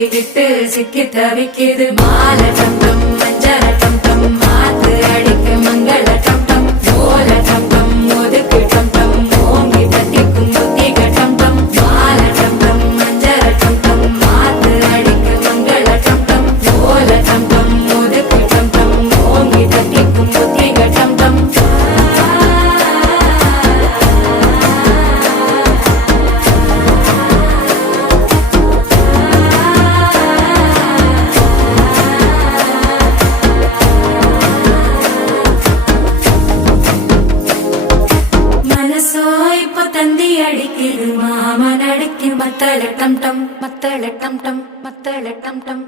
விட்டு சிக்கி தவிக்குது மாலை டம் டம் மஞ்சள டம் டம் மாத்து அடிக்கு மங்கள டம் டம் ஓல டம் டம் ஒதுக்கு டம் டம் ஓங்கி தட்டிக்கும் புத்திக டம் டம் மாலை டம் டம் மஞ்சள டம் டம் மாத்து அடிக்கு மங்கள டம் டம் ஓல டம் டம் ஒதுக்கு டம் டம் ஓங்கி தட்டிக்கும் புத்திக டம் டம் தந்தி அடிக்குது மாமன் அடிக்கு மத்தள டம் டம் மத்தள டம் டம் மத்தள டம் டம்